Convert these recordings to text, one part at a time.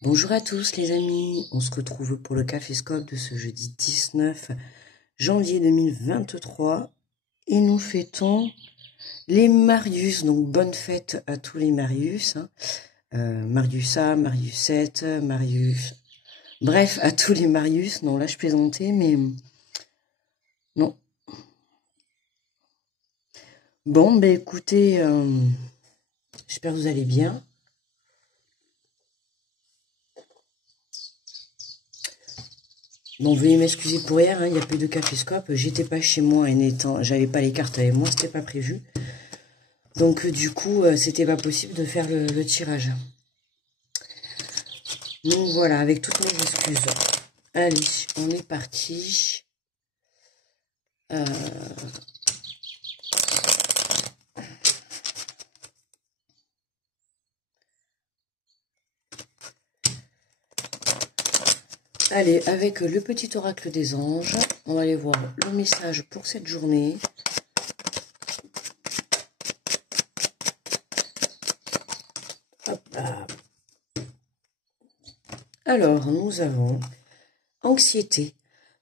Bonjour à tous les amis, on se retrouve pour le Caféscope de ce jeudi 19 janvier 2023 et nous fêtons les Marius, donc bonne fête à tous les Marius, Mariusa, Mariusette, Marius, bref à tous les Marius, non là je plaisantais mais non. Bon ben écoutez, j'espère que vous allez bien. Bon, veuillez m'excuser pour hier, il n'y a plus de Caféscope, j'étais pas chez moi et j'avais pas les cartes avec moi, c'était pas prévu. Donc du coup, c'était pas possible de faire le tirage. Donc voilà, avec toutes mes excuses. Allez, on est parti. Allez, avec le petit oracle des anges, on va aller voir le message pour cette journée. Hop là. Alors, nous avons anxiété.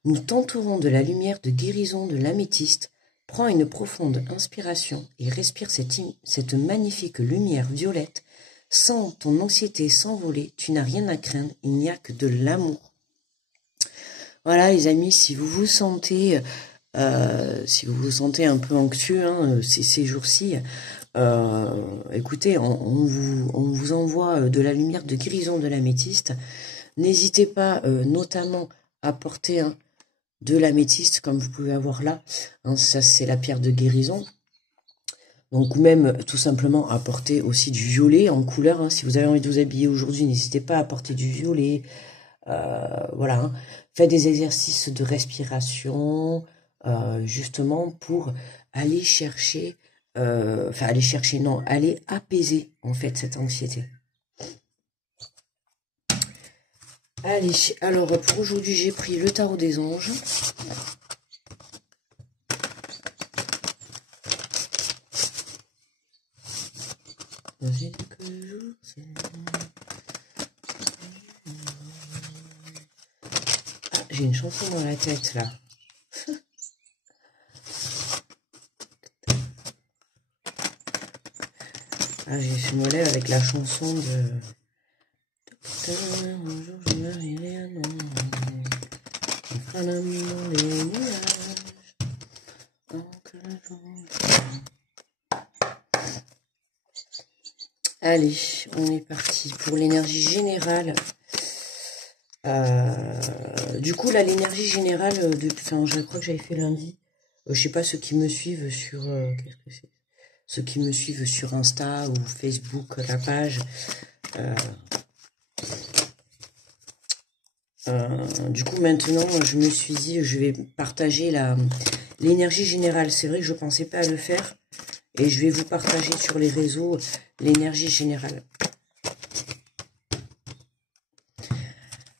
Nous tenterons de la lumière de guérison de l'améthyste. Prends une profonde inspiration et respire cette magnifique lumière violette. Sans ton anxiété s'envoler, tu n'as rien à craindre, il n'y a que de l'amour. Voilà les amis, si vous vous sentez un peu anxieux ces jours-ci, écoutez, on vous envoie de la lumière de guérison de l'améthyste. N'hésitez pas notamment à porter de l'améthyste comme vous pouvez avoir là. Ça c'est la pierre de guérison. Donc même tout simplement apporter aussi du violet en couleur. Si vous avez envie de vous habiller aujourd'hui, n'hésitez pas à apporter du violet. Voilà. Faites des exercices de respiration justement pour aller chercher, aller apaiser en fait cette anxiété. Allez, alors pour aujourd'hui j'ai pris le tarot des anges. J'ai une chanson dans la tête là. Je me lève avec la chanson de... Un jour je m'arriverai à non. On fera l'amour des nuages. Allez, on est parti pour l'énergie générale. Du coup, là, l'énergie générale, je crois que j'avais fait lundi. Je sais pas ceux qui me suivent sur... qu'est-ce que c'est ? Ceux qui me suivent sur Insta ou Facebook, la page. Du coup, maintenant, je me suis dit, je vais partager l'énergie générale. C'est vrai que je pensais pas à le faire. Et je vais vous partager sur les réseaux l'énergie générale.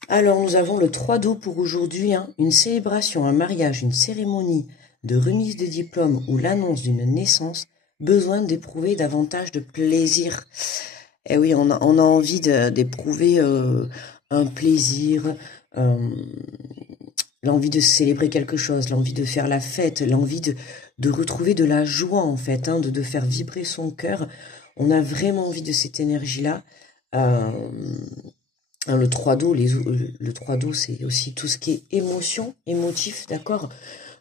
Alors, nous avons le 3 d'eau pour aujourd'hui. Une célébration, un mariage, une cérémonie de remise de diplôme ou l'annonce d'une naissance. Besoin d'éprouver davantage de plaisir. Eh oui, on a envie d'éprouver un plaisir, l'envie de célébrer quelque chose, l'envie de faire la fête, l'envie de retrouver de la joie en fait, de faire vibrer son cœur. On a vraiment envie de cette énergie-là. Le 3 d'eau, le 3 d'eau, c'est aussi tout ce qui est émotion, émotif, d'accord?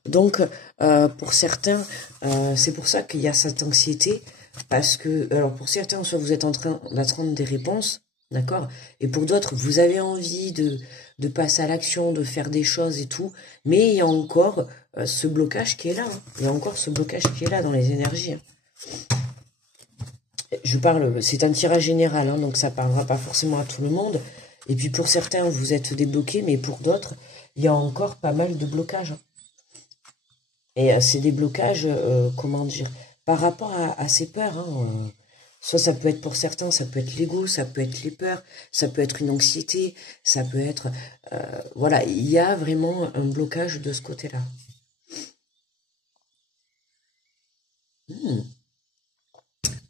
Donc, pour certains, c'est pour ça qu'il y a cette anxiété, parce que, alors pour certains, soit vous êtes en train d'attendre des réponses, d'accord? Et pour d'autres, vous avez envie de passer à l'action, de faire des choses et tout, mais il y a encore ce blocage qui est là. Il y a encore ce blocage qui est là dans les énergies. Je parle, c'est un tirage général, donc ça parlera pas forcément à tout le monde. Et puis pour certains, vous êtes débloqués, mais pour d'autres, il y a encore pas mal de blocages. Et c'est des blocages, comment dire, par rapport à ces peurs. Soit ça peut être pour certains, ça peut être l'ego, ça peut être les peurs, ça peut être une anxiété, ça peut être... voilà, il y a vraiment un blocage de ce côté-là.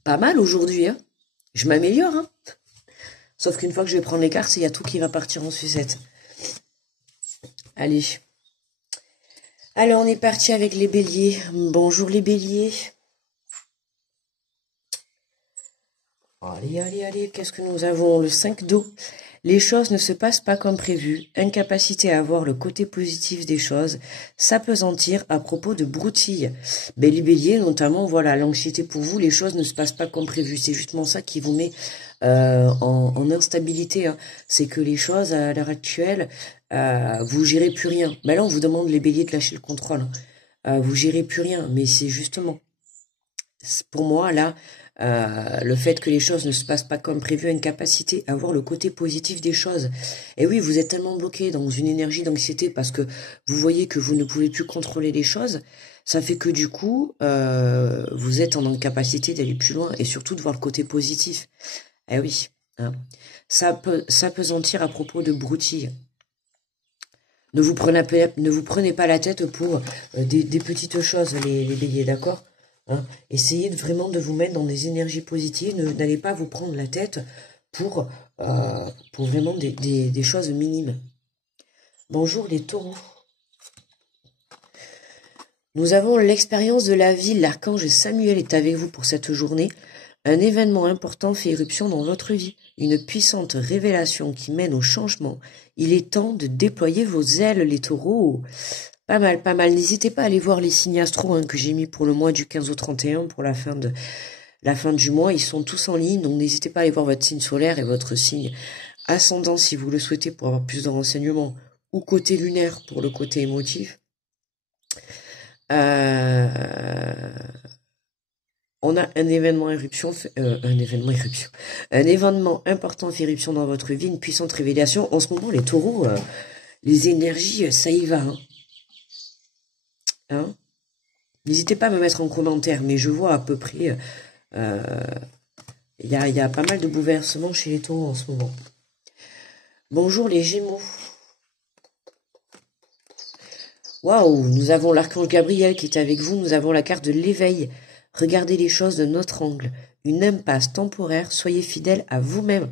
Pas mal aujourd'hui, Je m'améliore, Sauf qu'une fois que je vais prendre les cartes, il y a tout qui va partir en sucette. Allez. Alors, on est parti avec les béliers. Bonjour les béliers. Allez, allez, allez, qu'est-ce que nous avons? Le 5 d'eau. Les choses ne se passent pas comme prévu. Incapacité à voir le côté positif des choses. S'apesantir à propos de broutilles. Ben, les béliers, notamment, voilà, l'anxiété pour vous, les choses ne se passent pas comme prévu. C'est justement ça qui vous met en instabilité. Hein. C'est que les choses, à l'heure actuelle, vous gérez plus rien. Ben là, on vous demande, les béliers, de lâcher le contrôle. Hein. Vous gérez plus rien. Mais c'est justement, pour moi, là, le fait que les choses ne se passent pas comme prévu, incapacité à voir le côté positif des choses. Et oui, vous êtes tellement bloqué dans une énergie d'anxiété parce que vous voyez que vous ne pouvez plus contrôler les choses, ça fait que du coup, vous êtes en incapacité d'aller plus loin et surtout de voir le côté positif. Eh oui, hein. Ça peut s'apesantir à propos de broutilles. Ne vous prenez pas la tête pour des petites choses, les béliers, d'accord? Hein, essayez vraiment de vous mettre dans des énergies positives. N'allez pas vous prendre la tête pour vraiment des choses minimes. Bonjour les taureaux. Nous avons l'expérience de la vie. L'archange Samuel est avec vous pour cette journée. Un événement important fait éruption dans votre vie. Une puissante révélation qui mène au changement. Il est temps de déployer vos ailes, les taureaux. Pas mal, pas mal. N'hésitez pas à aller voir les signes astro que j'ai mis pour le mois du 15 au 31, pour la fin du mois. Ils sont tous en ligne, donc n'hésitez pas à aller voir votre signe solaire et votre signe ascendant si vous le souhaitez pour avoir plus de renseignements, ou côté lunaire pour le côté émotif. On a un événement important fait éruption dans votre vie, une puissante révélation. En ce moment, les taureaux, les énergies, ça y va. Hein, n'hésitez pas à me mettre en commentaire, mais je vois à peu près, il y a pas mal de bouleversements chez les taureaux en ce moment. Bonjour les gémeaux. Waouh, nous avons l'archange Gabriel qui est avec vous, nous avons la carte de l'éveil. Regardez les choses de notre angle. Une impasse temporaire, soyez fidèles à vous-même.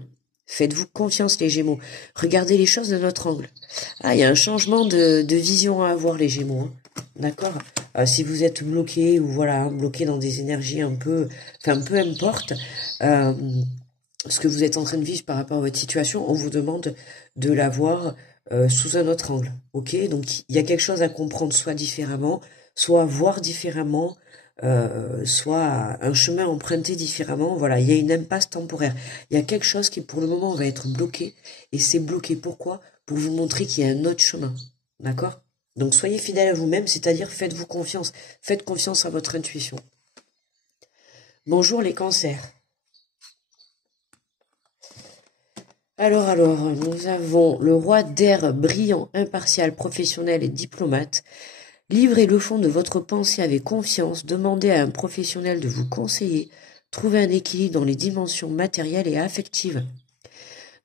Faites-vous confiance les gémeaux. Regardez les choses de notre angle. Ah, il y a un changement de vision à avoir les gémeaux. Hein. D'accord, si vous êtes bloqué ou voilà, bloqué dans des énergies un peu importe ce que vous êtes en train de vivre par rapport à votre situation, on vous demande de la voir sous un autre angle. Ok, donc il y a quelque chose à comprendre, soit différemment, soit voir différemment, soit un chemin emprunté différemment. Voilà, il y a une impasse temporaire. Il y a quelque chose qui pour le moment va être bloqué et c'est bloqué. Pourquoi? Pour vous montrer qu'il y a un autre chemin. D'accord? Donc soyez fidèle à vous-même, c'est-à-dire faites-vous confiance. Faites confiance à votre intuition. Bonjour les cancers. Alors, nous avons le roi d'air brillant, impartial, professionnel et diplomate. Livrez le fond de votre pensée avec confiance, demandez à un professionnel de vous conseiller, trouvez un équilibre dans les dimensions matérielles et affectives.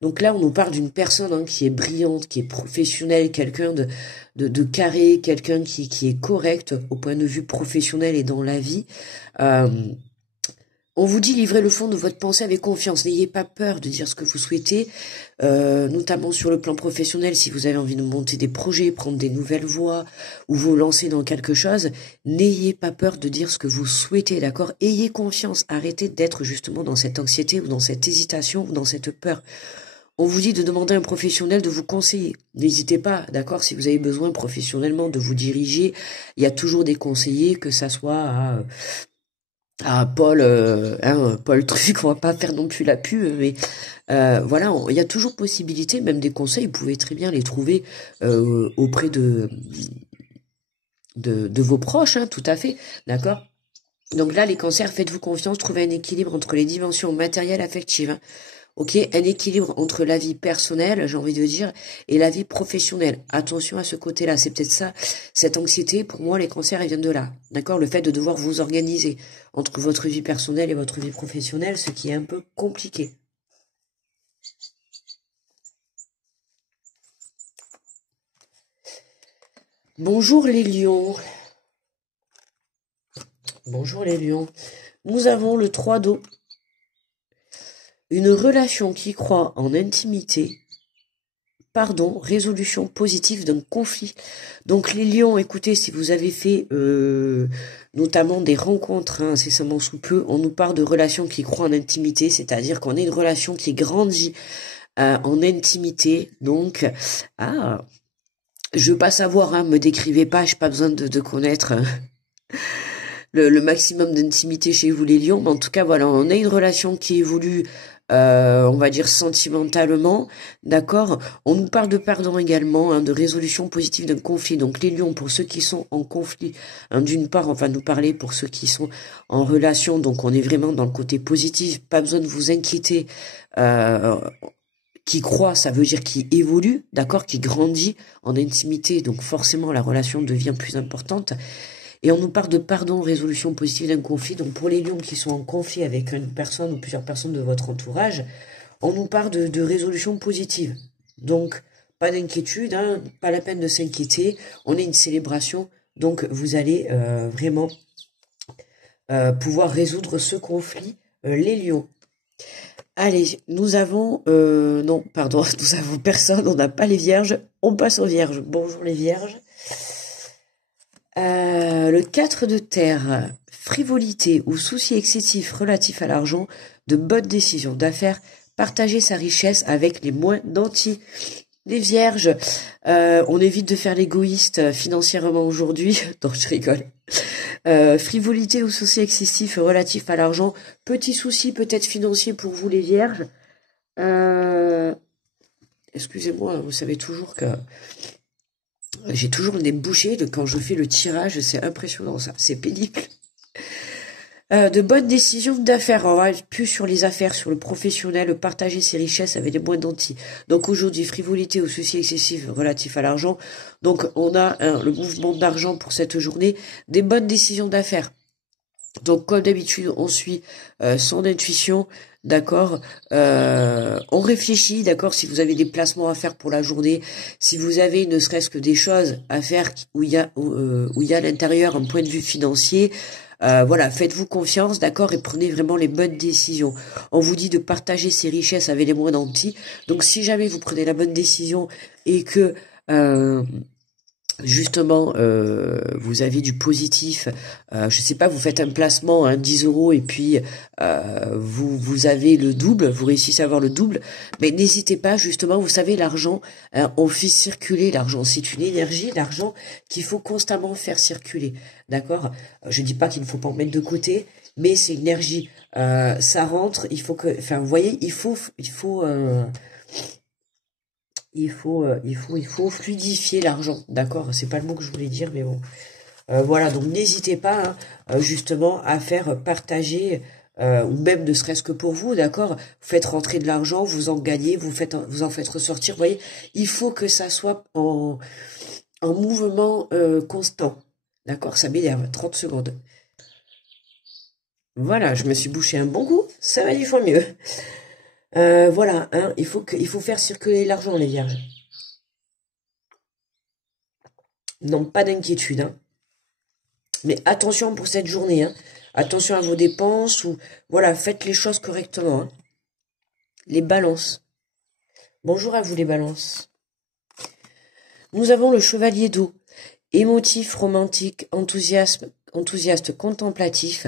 Donc là, on nous parle d'une personne qui est brillante, qui est professionnelle, quelqu'un de carré, quelqu'un qui est correct au point de vue professionnel et dans la vie. On vous dit livrez le fond de votre pensée avec confiance. N'ayez pas peur de dire ce que vous souhaitez, notamment sur le plan professionnel. Si vous avez envie de monter des projets, prendre des nouvelles voies ou vous lancer dans quelque chose, n'ayez pas peur de dire ce que vous souhaitez, d'accord? Ayez confiance. Arrêtez d'être justement dans cette anxiété ou dans cette hésitation ou dans cette peur. On vous dit de demander à un professionnel de vous conseiller. N'hésitez pas, d'accord, si vous avez besoin professionnellement de vous diriger, il y a toujours des conseillers, que ça soit à Paul, Paul Truc, on va pas faire non plus la pub, mais voilà, il y a toujours possibilité, même des conseils, vous pouvez très bien les trouver auprès de vos proches, hein, tout à fait, d'accord? Donc là, les cancers, faites-vous confiance, trouvez un équilibre entre les dimensions matérielles, affectives, hein. Ok, un équilibre entre la vie personnelle, j'ai envie de dire, et la vie professionnelle. Attention à ce côté-là, c'est peut-être ça, cette anxiété, pour moi, les cancers, ils viennent de là. D'accord? Le fait de devoir vous organiser entre votre vie personnelle et votre vie professionnelle, ce qui est un peu compliqué. Bonjour les lions. Bonjour les lions. Nous avons le 3 d'eau. Une relation qui croit en intimité, pardon, résolution positive d'un conflit. Donc les lions, écoutez, si vous avez fait notamment des rencontres incessamment sous peu, on nous parle de relations qui croient en intimité, c'est-à-dire qu'on a une relation qui grandit en intimité. Donc, je veux pas savoir, me décrivez pas, j'ai pas besoin de connaître le maximum d'intimité chez vous les lions, mais en tout cas voilà, on a une relation qui évolue, on va dire sentimentalement, d'accord. On nous parle de pardon également, de résolution positive d'un conflit. Donc les lions, pour ceux qui sont en conflit, d'une part, on va nous parler pour ceux qui sont en relation, donc on est vraiment dans le côté positif, pas besoin de vous inquiéter. Qui croit, ça veut dire qui évolue, d'accord, qui grandit en intimité, donc forcément la relation devient plus importante. Et on nous parle de pardon, résolution positive d'un conflit. Donc pour les lions qui sont en conflit avec une personne ou plusieurs personnes de votre entourage, on nous parle de résolution positive. Donc pas d'inquiétude, pas la peine de s'inquiéter. On est une célébration, donc vous allez vraiment pouvoir résoudre ce conflit, les lions. Allez, nous avons... non, pardon, nous avons personne, on n'a pas les vierges. On passe aux vierges. Bonjour les vierges. Le 4 de terre, frivolité ou souci excessif relatif à l'argent, de bonnes décisions d'affaires, partager sa richesse avec les moins nantis. Les vierges, on évite de faire l'égoïste financièrement aujourd'hui. Non, je rigole. Frivolité ou souci excessif relatif à l'argent, petit souci peut-être financier pour vous les vierges. Excusez-moi, vous savez toujours que j'ai toujours le nez bouché quand je fais le tirage, c'est impressionnant ça, c'est pénible. De bonnes décisions d'affaires, on va plus sur les affaires, sur le professionnel, partager ses richesses avec les moins nantis. Donc aujourd'hui, frivolité ou souci excessif relatif à l'argent. Donc on a le mouvement d'argent pour cette journée, des bonnes décisions d'affaires. Donc comme d'habitude, on suit son intuition, d'accord. On réfléchit, d'accord. Si vous avez des placements à faire pour la journée, si vous avez ne serait-ce que des choses à faire où il y a à l'intérieur un point de vue financier, voilà, faites-vous confiance, d'accord, et prenez vraiment les bonnes décisions. On vous dit de partager ses richesses avec les moins nantis. Donc si jamais vous prenez la bonne décision et que justement vous avez du positif, je sais pas, vous faites un placement 10 € et puis vous avez le double, vous réussissez à avoir le double, mais n'hésitez pas, justement, vous savez, l'argent, on fait circuler l'argent, c'est une énergie, l'argent, qu'il faut constamment faire circuler, d'accord. Je dis pas qu'il ne faut pas en mettre de côté, mais c'est une énergie, ça rentre, il faut que, enfin vous voyez, il faut fluidifier l'argent, d'accord? C'est pas le mot que je voulais dire, mais bon. Voilà, donc n'hésitez pas justement à faire partager, ou même ne serait-ce que pour vous, d'accord? Vous faites rentrer de l'argent, vous en gagnez, vous en faites ressortir. Vous voyez, il faut que ça soit en mouvement constant, d'accord? Ça m'énerve, 30 secondes. Voilà, je me suis bouché un bon coup, ça va 10 fois mieux. Voilà, il faut faire circuler l'argent, les vierges. Non, pas d'inquiétude, mais attention pour cette journée, attention à vos dépenses, ou voilà, faites les choses correctement. Les balances. Bonjour à vous les balances. Nous avons le chevalier d'eau, émotif, romantique, enthousiaste, contemplatif,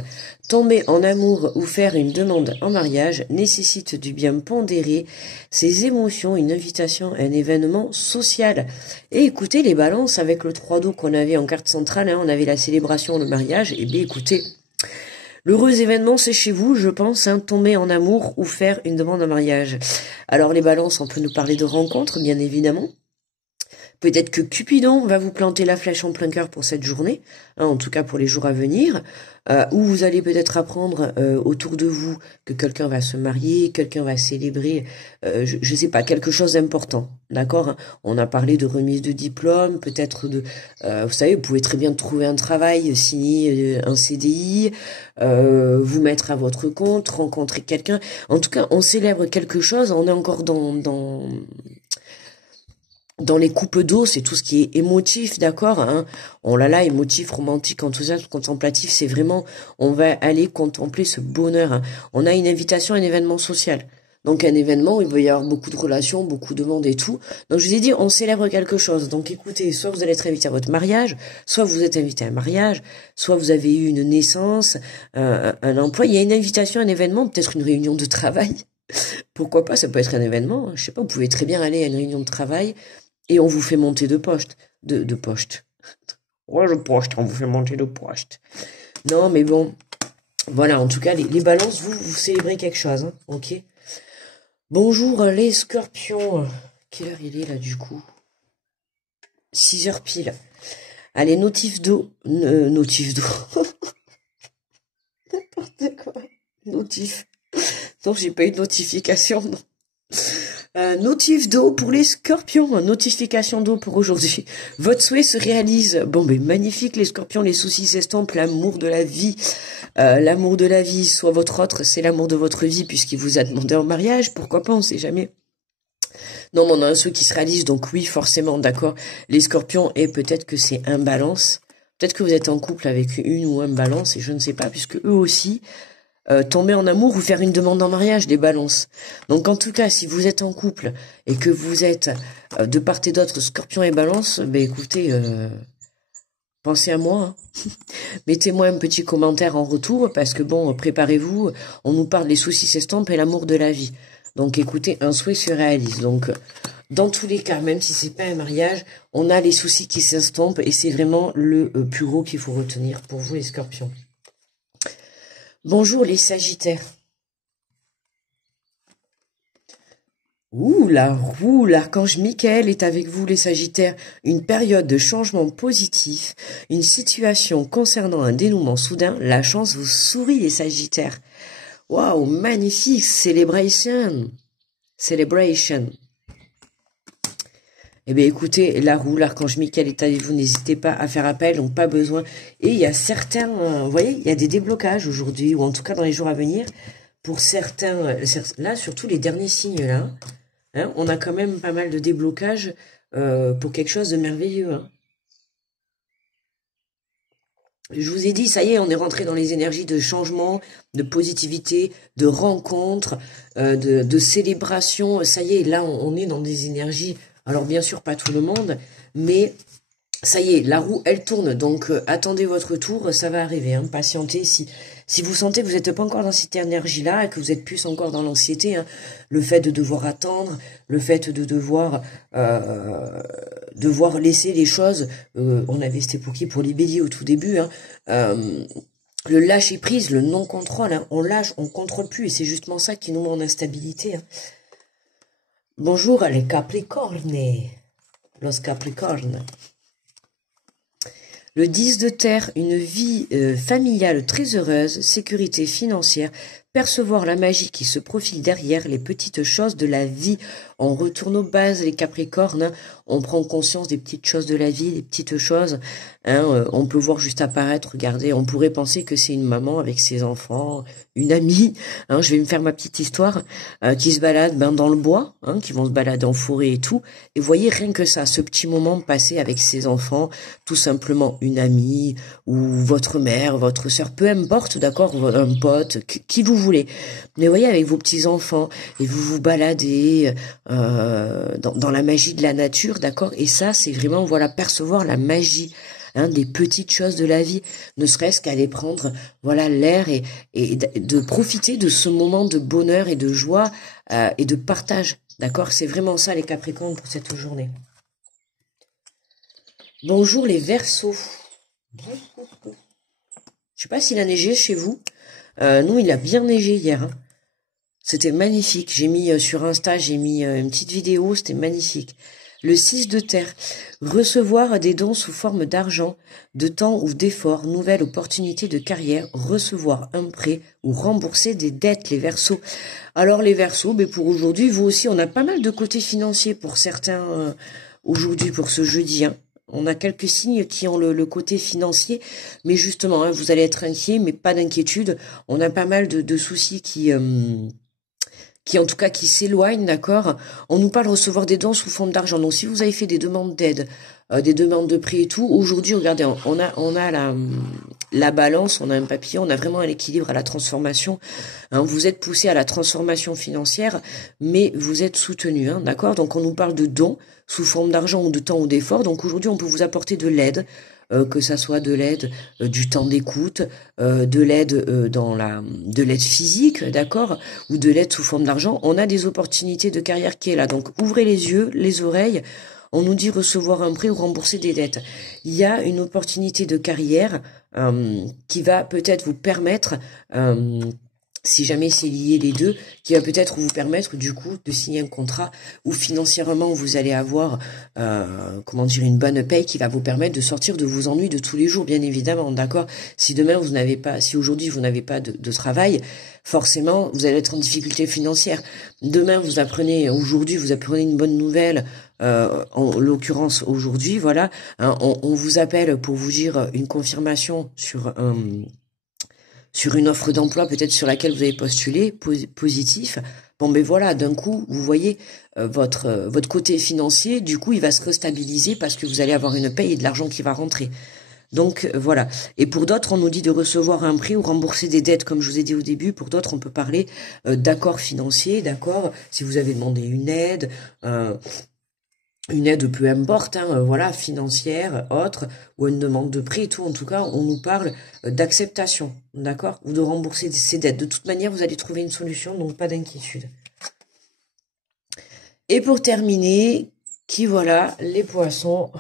tomber en amour ou faire une demande en mariage nécessite du bien pondéré, ses émotions, une invitation à un événement social. Et écoutez les balances, avec le 3 d'eau qu'on avait en carte centrale, on avait la célébration, le mariage, et bien écoutez, l'heureux événement c'est chez vous, je pense, tomber en amour ou faire une demande en mariage. Alors les balances, on peut nous parler de rencontres, bien évidemment. Peut-être que Cupidon va vous planter la flèche en plein cœur pour cette journée, en tout cas pour les jours à venir, où vous allez peut-être apprendre autour de vous que quelqu'un va se marier, quelqu'un va célébrer, je sais pas, quelque chose d'important, d'accord. On a parlé de remise de diplôme, peut-être de, vous savez, vous pouvez très bien trouver un travail, signer un CDI, vous mettre à votre compte, rencontrer quelqu'un. En tout cas, on célèbre quelque chose, on est encore dans les coupes d'eau, c'est tout ce qui est émotif, d'accord, On l'a là, émotif, romantique, enthousiaste, contemplatif, c'est vraiment, on va aller contempler ce bonheur, On a une invitation à un événement social. Donc un événement où il va y avoir beaucoup de relations, beaucoup de monde et tout. Donc je vous ai dit, on célèbre quelque chose. Donc écoutez, soit vous allez être invité à votre mariage, soit vous êtes invité à un mariage, soit vous avez eu une naissance, un emploi. Il y a une invitation, un événement, peut-être une réunion de travail. Pourquoi pas, ça peut être un événement. Je sais pas, vous pouvez très bien aller à une réunion de travail et on vous fait monter de poste. De poste. Ouais, le poste, on vous fait monter de poste. Non, mais bon, voilà, en tout cas, les balances, vous célébrez quelque chose, hein, ok. Bonjour les scorpions. Quelle heure il est là du coup? 6 heures pile. Allez, notif d'eau. Notif d'eau. N'importe quoi. Notif. Non, j'ai pas eu de notification, non. Notif d'eau pour les scorpions. Notification d'eau pour aujourd'hui. Votre souhait se réalise. Bon, mais magnifique les scorpions, les soucis s'estompent, l'amour de la vie. L'amour de la vie, soit votre autre, c'est l'amour de votre vie, puisqu'il vous a demandé en mariage. Pourquoi pas, on sait jamais. Non, mais on a un souhait qui se réalise, donc oui, forcément, d'accord. Les scorpions, et peut-être que c'est un balance. Peut-être que vous êtes en couple avec une ou un balance, et je ne sais pas, puisque eux aussi, tomber en amour ou faire une demande en mariage, des balances. Donc en tout cas, si vous êtes en couple et que vous êtes de part et d'autre scorpion et balance, ben écoutez, pensez à moi. Hein. Mettez-moi un petit commentaire en retour parce que bon, préparez-vous, on nous parle des soucis s'estompent et l'amour de la vie. Donc écoutez, un souhait se réalise. Donc dans tous les cas, même si c'est pas un mariage, on a les soucis qui s'estompent et c'est vraiment le plus gros qu'il faut retenir pour vous les scorpions. Bonjour les sagittaires. Ouh, la roue, l'archange Michael est avec vous les sagittaires. Une période de changement positif, une situation concernant un dénouement soudain, la chance vous sourit les sagittaires. Waouh, magnifique, celebration. Celebration. Eh bien, écoutez, la roue, l'archange Michael est avec vous, n'hésitez pas à faire appel, donc pas besoin. Et il y a certains, vous voyez, il y a des déblocages aujourd'hui, ou en tout cas dans les jours à venir, pour certains, là, surtout les derniers signes, là, hein, on a quand même pas mal de déblocages pour quelque chose de merveilleux. Hein. Je vous ai dit, ça y est, on est rentré dans les énergies de changement, de positivité, de rencontre, de célébration. Ça y est, là, on est dans des énergies... Alors bien sûr, pas tout le monde, mais ça y est, la roue, elle tourne. Donc attendez votre tour, ça va arriver. Hein, patientez. Si vous sentez que vous n'êtes pas encore dans cette énergie-là et que vous êtes plus encore dans l'anxiété, hein, le fait de devoir attendre, le fait de devoir laisser les choses, on avait c'était pour qui? Pour les béliers au tout début, hein, le lâcher prise, le non-contrôle, hein, on lâche, on contrôle plus et c'est justement ça qui nous met en instabilité. Hein. Bonjour les Capricornes, los Capricornes. Le 10 de terre, une vie familiale très heureuse, sécurité financière, percevoir la magie qui se profile derrière les petites choses de la vie. On retourne aux bases, les Capricornes, hein, on prend conscience des petites choses de la vie, des petites choses. Hein, on peut voir juste apparaître, regardez, on pourrait penser que c'est une maman avec ses enfants, une amie. Hein, je vais me faire ma petite histoire, qui se balade dans le bois, hein, qui vont se balader en forêt et tout. Et voyez, rien que ça, ce petit moment passé avec ses enfants, tout simplement une amie ou votre mère, votre sœur, peu importe, d'accord, un pote, qui vous voulez. Mais voyez, avec vos petits-enfants, et vous vous baladez dans la magie de la nature, d'accord. Et ça, c'est vraiment, voilà, percevoir la magie, hein, des petites choses de la vie, ne serait-ce qu'aller prendre, voilà, l'air et de profiter de ce moment de bonheur et de joie et de partage, d'accord. C'est vraiment ça, les Capricornes, pour cette journée. Bonjour les Verseaux. Je sais pas s'il a neigé chez vous. Nous, il a bien neigé hier. Hein. C'était magnifique. J'ai mis sur Insta, j'ai mis une petite vidéo. C'était magnifique. Le 6 de terre. Recevoir des dons sous forme d'argent, de temps ou d'effort, nouvelle opportunité de carrière, recevoir un prêt ou rembourser des dettes, les Verseaux. Alors les Verseaux, mais pour aujourd'hui, vous aussi, on a pas mal de côté financier pour certains aujourd'hui, pour ce jeudi. Hein. On a quelques signes qui ont le côté financier, mais justement, hein, vous allez être inquiet, mais pas d'inquiétude. On a pas mal de soucis qui en tout cas qui s'éloigne, d'accord? On nous parle de recevoir des dons sous forme d'argent. Donc si vous avez fait des demandes d'aide, des demandes de prêt et tout, aujourd'hui, regardez, on a la balance, on a un papillon, on a vraiment un équilibre à la transformation. Hein, vous êtes poussé à la transformation financière, mais vous êtes soutenu, hein, d'accord? Donc on nous parle de dons sous forme d'argent ou de temps ou d'effort. Donc aujourd'hui, on peut vous apporter de l'aide, que ça soit de l'aide, du temps d'écoute, de l'aide de l'aide physique, d'accord, ou de l'aide sous forme d'argent. On a des opportunités de carrière qui est là. Donc ouvrez les yeux, les oreilles. On nous dit recevoir un prêt ou rembourser des dettes. Il y a une opportunité de carrière qui va peut-être vous permettre, si jamais c'est lié les deux, qui va peut-être vous permettre du coup de signer un contrat où financièrement vous allez avoir comment dire, une bonne paye qui va vous permettre de sortir de vos ennuis de tous les jours, bien évidemment, d'accord. Si demain vous n'avez pas, si aujourd'hui vous n'avez pas de travail, forcément vous allez être en difficulté financière. Demain aujourd'hui vous apprenez une bonne nouvelle, en l'occurrence aujourd'hui, voilà, hein, on vous appelle pour vous dire une confirmation sur une offre d'emploi peut-être sur laquelle vous avez postulé, positif. Bon ben voilà, d'un coup, vous voyez, votre côté financier, du coup, il va se restabiliser parce que vous allez avoir une paye et de l'argent qui va rentrer. Donc voilà. Et pour d'autres, on nous dit de recevoir un prêt ou rembourser des dettes, comme je vous ai dit au début. Pour d'autres, on peut parler d'accords financiers, d'accord. Si vous avez demandé une aide peu importe, hein, voilà, financière, autre, ou une demande de prêt et tout. En tout cas, on nous parle d'acceptation, d'accord, ou de rembourser ces dettes. De toute manière, vous allez trouver une solution, donc pas d'inquiétude. Et pour terminer, voilà, les poissons.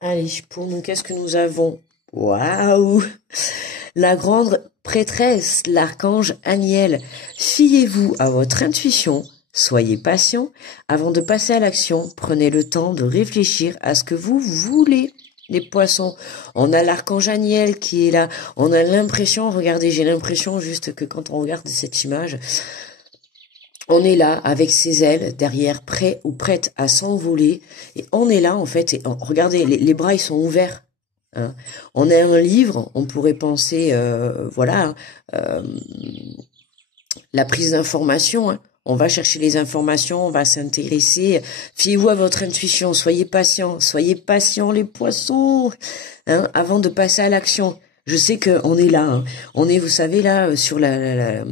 Allez, pour nous, qu'est-ce que nous avons? Waouh! La grande prêtresse, l'archange Aniel. Fiez-vous à votre intuition. Soyez patient. Avant de passer à l'action, prenez le temps de réfléchir à ce que vous voulez. Les poissons, on a l'archange Aniel qui est là. On a l'impression, regardez, j'ai l'impression juste que quand on regarde cette image, on est là avec ses ailes derrière, prêt ou prête à s'envoler. Et on est là en fait. Et regardez, les bras ils sont ouverts. Hein. On a un livre, on pourrait penser, voilà, la prise d'information. Hein. On va chercher les informations, on va s'intéresser. Fiez-vous à votre intuition, soyez patients les poissons, hein, avant de passer à l'action. Je sais qu'on est là, hein. On est, vous savez, là, sur la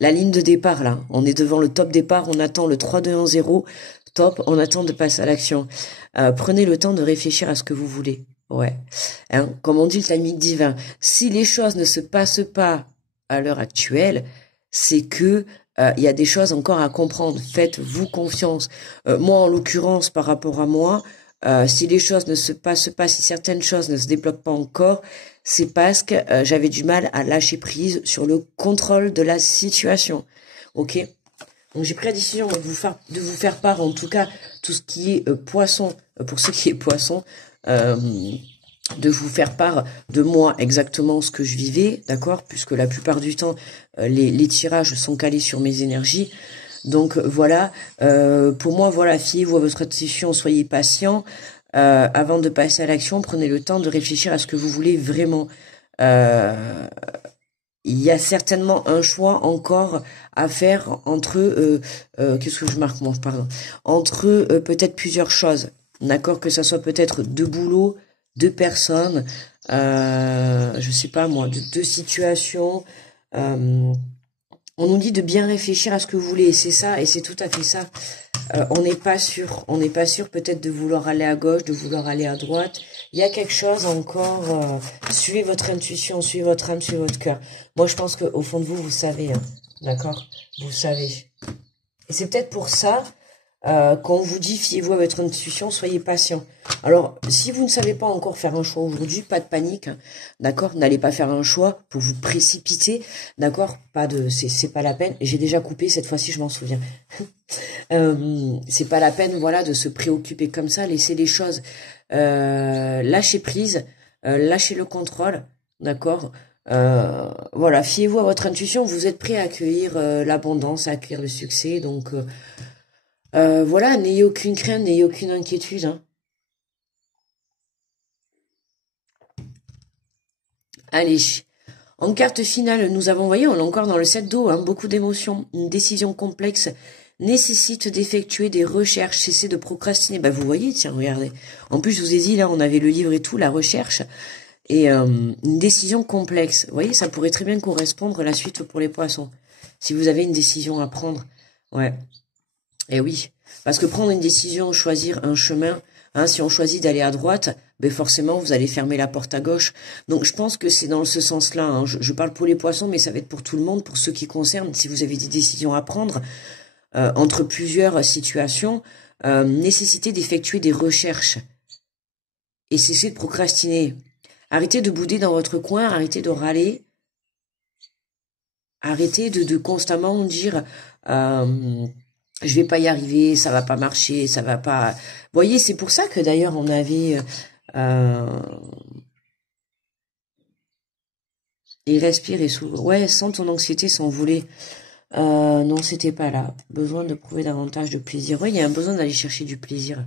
ligne de départ, là. On est devant le top départ, on attend le 3-2-1-0, top, on attend de passer à l'action. Prenez le temps de réfléchir à ce que vous voulez. Ouais. Hein, comme on dit, le timing divin. Si les choses ne se passent pas à l'heure actuelle, c'est que il y a des choses encore à comprendre. Faites-vous confiance. Moi, en l'occurrence, par rapport à moi, si les choses ne se passent pas, si certaines choses ne se débloquent pas encore, c'est parce que j'avais du mal à lâcher prise sur le contrôle de la situation. Ok? Donc j'ai pris la décision de vous faire part, en tout cas, tout ce qui est poisson, pour ce qui est poisson, de vous faire part de moi exactement ce que je vivais, d'accord, puisque la plupart du temps les tirages sont calés sur mes énergies. Donc voilà, pour moi, voilà, fiez-vous à votre intuition, soyez patient. Avant de passer à l'action, prenez le temps de réfléchir à ce que vous voulez vraiment. Il y a certainement un choix encore à faire entre qu'est-ce que je marque moi, pardon, entre peut-être plusieurs choses, d'accord, que ça soit peut-être deux boulots, deux personnes, je sais pas moi, deux situations. On nous dit de bien réfléchir à ce que vous voulez, et c'est ça, et c'est tout à fait ça. On n'est pas sûr peut-être de vouloir aller à gauche, de vouloir aller à droite. Il y a quelque chose encore, suivez votre intuition, suivez votre âme, suivez votre cœur. Moi, je pense qu'au fond de vous, vous savez, hein, d'accord? Vous savez. Et c'est peut-être pour ça qu'on vous dit, fiez-vous à votre intuition, soyez patient. Alors, si vous ne savez pas encore faire un choix aujourd'hui, pas de panique, hein, d'accord? N'allez pas faire un choix pour vous précipiter, d'accord? C'est pas la peine. J'ai déjà coupé, cette fois-ci, je m'en souviens. C'est pas la peine, voilà, de se préoccuper comme ça, laissez les choses, lâchez prise, lâchez le contrôle, d'accord? Voilà, fiez-vous à votre intuition, vous êtes prêt à accueillir l'abondance, à accueillir le succès, donc voilà, n'ayez aucune crainte, n'ayez aucune inquiétude, hein. Allez, En carte finale, nous avons, voyez, on est encore dans le 7 d'eau, hein, beaucoup d'émotions. Une décision complexe nécessite d'effectuer des recherches, cesser de procrastiner. Bah, vous voyez, tiens, regardez. En plus, je vous ai dit, là, on avait le livre et tout, la recherche. Et une décision complexe. Vous voyez, ça pourrait très bien correspondre à la suite pour les poissons. Si vous avez une décision à prendre. Ouais. Et oui. Parce que prendre une décision, choisir un chemin, hein, si on choisit d'aller à droite, ben forcément, vous allez fermer la porte à gauche. Donc, je pense que c'est dans ce sens-là. Hein. Je parle pour les poissons, mais ça va être pour tout le monde, pour ceux qui concernent. Si vous avez des décisions à prendre entre plusieurs situations, nécessité d'effectuer des recherches. Et cesser de procrastiner. Arrêtez de bouder dans votre coin, arrêtez de râler. Arrêtez de constamment dire je vais pas y arriver, ça va pas marcher, ça va pas... Vous voyez, c'est pour ça que d'ailleurs on avait... il respire et s'ouvre. Ouais, sans ton anxiété s'envoler. Non, c'était pas là. Besoin de prouver davantage de plaisir. Ouais, il y a un besoin d'aller chercher du plaisir.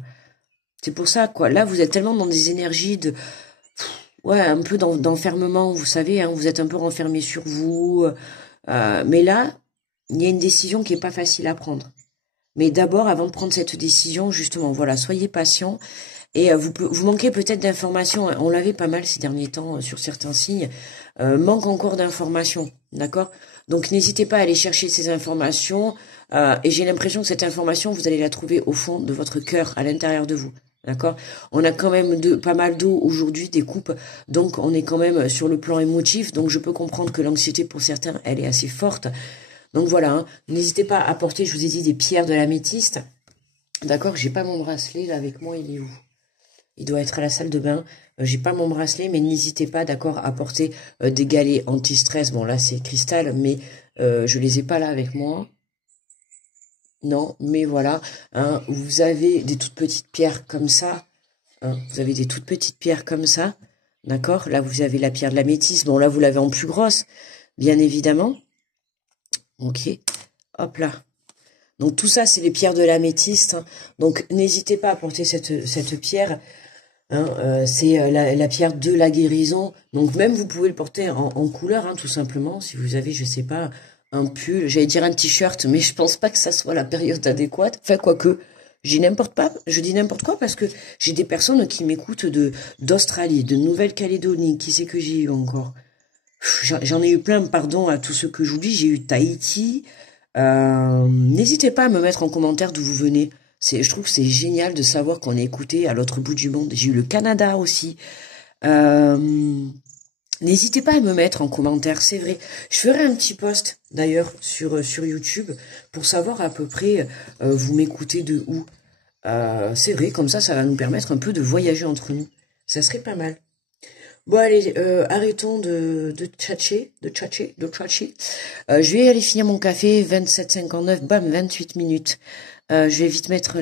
C'est pour ça, quoi. Là, vous êtes tellement dans des énergies de... Ouais, un peu d'enfermement, vous savez, hein, vous êtes un peu renfermé sur vous. Mais là, il y a une décision qui est pas facile à prendre. Mais d'abord, avant de prendre cette décision, justement, voilà, soyez patient. Et vous manquez peut-être d'informations. On l'avait pas mal ces derniers temps sur certains signes. Manque encore d'informations, d'accord? Donc, n'hésitez pas à aller chercher ces informations. Et j'ai l'impression que cette information, vous allez la trouver au fond de votre cœur, à l'intérieur de vous. D'accord? On a quand même pas mal d'eau aujourd'hui, des coupes, donc on est quand même sur le plan émotif, donc je peux comprendre que l'anxiété pour certains, elle est assez forte. Donc voilà, hein. N'hésitez pas à porter, je vous ai dit, des pierres de l'améthyste. D'accord? J'ai pas mon bracelet là avec moi, il est où? Il doit être à la salle de bain. J'ai pas mon bracelet, mais n'hésitez pas, d'accord, à porter des galets anti-stress. Bon là c'est cristal, mais je les ai pas là avec moi. Non, mais voilà, hein, vous avez des toutes petites pierres comme ça, hein, vous avez des toutes petites pierres comme ça, d'accord? Là, vous avez la pierre de l'améthyste, bon, là, vous l'avez en plus grosse, bien évidemment. Ok, hop là. Donc, tout ça, c'est les pierres de l'améthyste, hein. Donc, n'hésitez pas à porter cette pierre, hein, c'est la pierre de la guérison. Donc, même, vous pouvez le porter en couleur, hein, tout simplement, si vous avez, je sais pas... un pull, j'allais dire un t-shirt, mais je pense pas que ça soit la période adéquate. Enfin, quoique, je dis n'importe quoi parce que j'ai des personnes qui m'écoutent d'Australie, de Nouvelle-Calédonie, qui c'est que j'ai eu encore? J'en ai eu plein, pardon à tous ceux que j'oublie, j'ai eu Tahiti. N'hésitez pas à me mettre en commentaire d'où vous venez. Je trouve que c'est génial de savoir qu'on est écouté à l'autre bout du monde. J'ai eu le Canada aussi. N'hésitez pas à me mettre en commentaire, c'est vrai. Je ferai un petit post, d'ailleurs, sur YouTube, pour savoir à peu près, vous m'écoutez de où. C'est vrai, comme ça va nous permettre un peu de voyager entre nous. Ça serait pas mal. Bon, allez, arrêtons de tchatcher. Je vais aller finir mon café, 27,59, bam, 28 minutes. Je vais vite mettre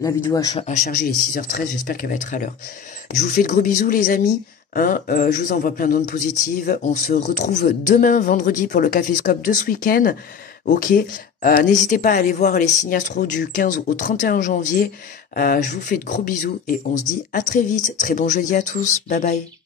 la vidéo à charger, il est 6h13, j'espère qu'elle va être à l'heure. Je vous fais de gros bisous, les amis. Hein, je vous envoie plein d'ondes positives. On se retrouve demain, vendredi, pour le Caféscope de ce week-end. Ok. N'hésitez pas à aller voir les signes astro du 15 au 31 janvier. Je vous fais de gros bisous et on se dit à très vite. Très bon jeudi à tous. Bye bye.